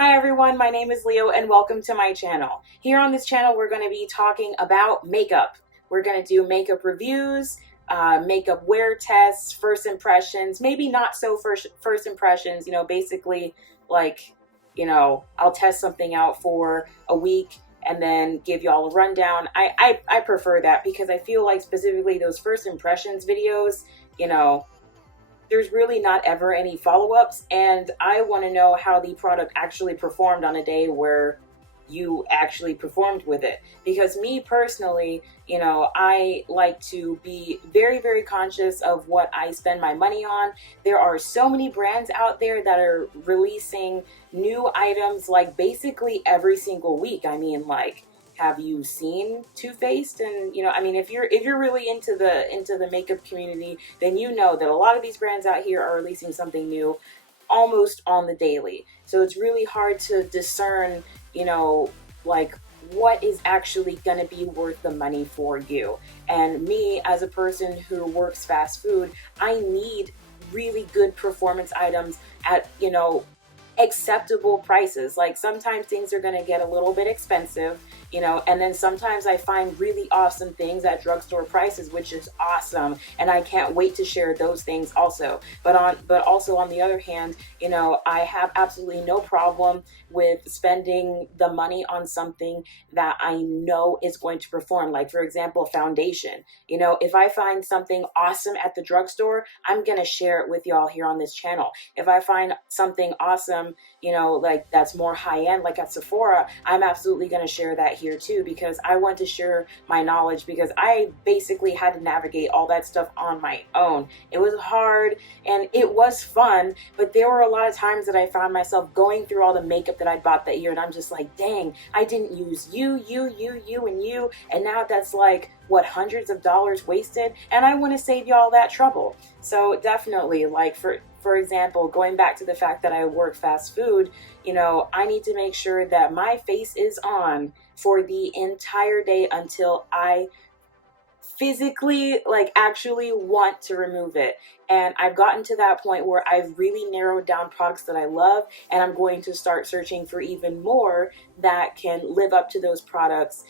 Hi everyone, my name is Leo and welcome to my channel. Here on this channel we're going to be talking about makeup. We're going to do makeup reviews, makeup wear tests, first impressions, maybe not so first impressions, basically like, I'll test something out for a week and then give y'all a rundown. I prefer that because I feel like specifically those first impressions videos, there's really not ever any follow-ups, and I want to know how the product actually performed on a day where you actually performed with it. Because me personally, I like to be very, very conscious of what I spend my money on. There are so many brands out there that are releasing new items like basically every single week. I mean, like, have you seen Too Faced? And if you're really into the makeup community, then you know that a lot of these brands out here are releasing something new almost on the daily. So it's really hard to discern, like what is actually going to be worth the money for you. And me, as a person who works fast food, I need really good performance items at, acceptable prices. Like sometimes things are going to get a little bit expensive, and then sometimes I find really awesome things at drugstore prices, which is awesome, and I can't wait to share those things also. But also on the other hand, I have absolutely no problem with spending the money on something that I know is going to perform. Like, for example, foundation. If I find something awesome at the drugstore, I'm gonna share it with y'all here on this channel. If I find something awesome, like that's more high-end, like at Sephora, I'm absolutely gonna share that here too, because I want to share my knowledge, because I basically had to navigate all that stuff on my own. It was hard and it was fun, but there were a lot of times that I found myself going through all the makeup that I bought that year, and I'm just like, dang, I didn't use you, and now that's like, what, hundreds of dollars wasted, and I want to save y'all that trouble. So definitely, like, for example, going back to the fact that I work fast food, I need to make sure that my face is on for the entire day until I physically, like, actually want to remove it. And I've gotten to that point where I've really narrowed down products that I love, and I'm going to start searching for even more that can live up to those products,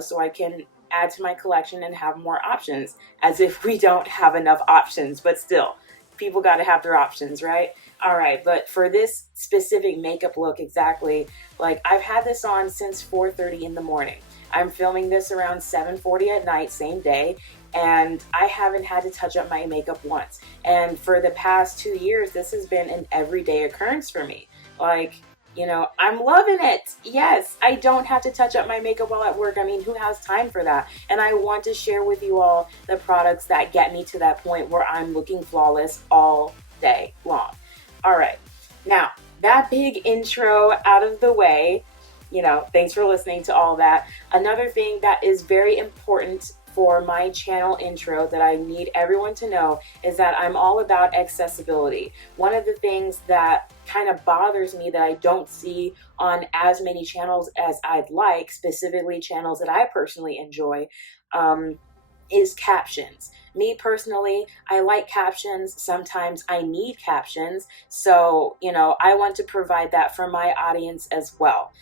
so I can add to my collection and have more options, as if we don't have enough options, but still, people got to have their options, right? All right, but for this specific makeup look exactly, like, I've had this on since 4:30 in the morning. I'm filming this around 7:40 at night, same day, and I haven't had to touch up my makeup once. And for the past 2 years, this has been an everyday occurrence for me. Like, I'm loving it. Yes, I don't have to touch up my makeup while at work. I mean, who has time for that? And I want to share with you all the products that get me to that point where I'm looking flawless all day long. All right, now that big intro out of the way, thanks for listening to all that. Another thing that is very important for my channel intro that I need everyone to know is that I'm all about accessibility. One of the things that kind of bothers me that I don't see on as many channels as I'd like, specifically channels that I personally enjoy, is captions. Me personally, I like captions. Sometimes I need captions. So, I want to provide that for my audience as well.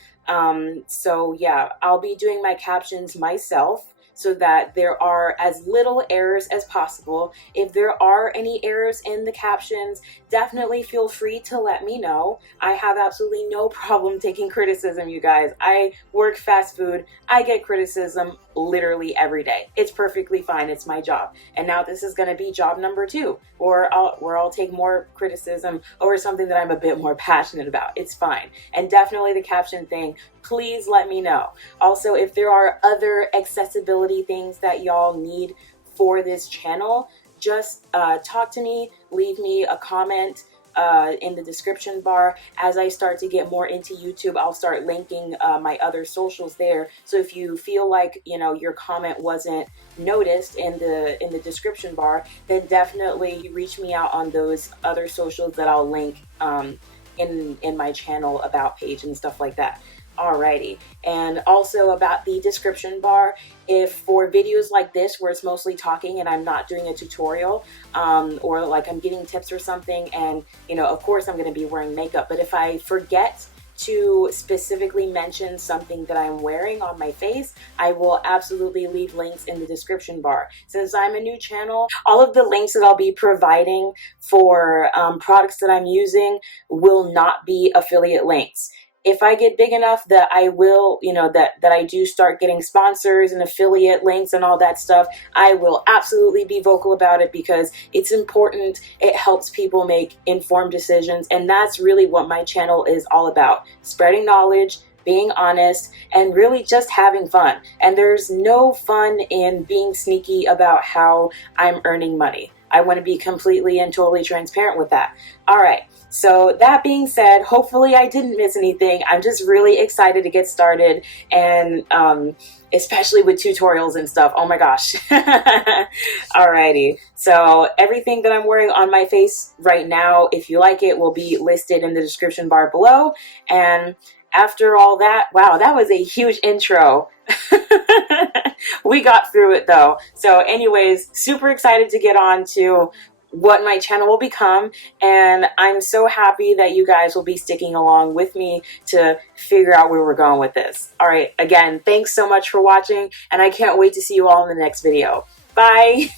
So yeah, I'll be doing my captions myself, so that there are as little errors as possible. If there are any errors in the captions, definitely feel free to let me know. I have absolutely no problem taking criticism, you guys. I work fast food. I get criticism literally every day. It's perfectly fine. It's my job. And now this is going to be job number 2, where I'll take more criticism over something that I'm a bit more passionate about. It's fine. And definitely the caption thing, please let me know. Also, if there are other accessibility things that y'all need for this channel, just talk to me, leave me a comment in the description bar. As I start to get more into YouTube, I'll start linking my other socials there. So if you feel like, your comment wasn't noticed in the description bar, then definitely reach me out on those other socials that I'll link in my channel about page and stuff like that. Alrighty, and also about the description bar, if for videos like this where it's mostly talking and I'm not doing a tutorial, or like I'm getting tips or something, and of course I'm going to be wearing makeup, but if I forget to specifically mention something that I'm wearing on my face, I will absolutely leave links in the description bar. Since I'm a new channel, all of the links that I'll be providing for products that I'm using will not be affiliate links. If I get big enough that I will, that I do start getting sponsors and affiliate links and all that stuff, I will absolutely be vocal about it, because it's important. It helps people make informed decisions. And that's really what my channel is all about: spreading knowledge, being honest, and really just having fun. And there's no fun in being sneaky about how I'm earning money. I want to be completely and totally transparent with that. All right. So that being said, hopefully I didn't miss anything. I'm just really excited to get started, and especially with tutorials and stuff. Oh my gosh. Alrighty. So everything that I'm wearing on my face right now, if you like it, will be listed in the description bar below. And after all that, wow, that was a huge intro. We got through it though. So anyways, super excited to get on to what my channel will become, and I'm so happy that you guys will be sticking along with me to figure out where we're going with this. All right, again, thanks so much for watching, and I can't wait to see you all in the next video. Bye.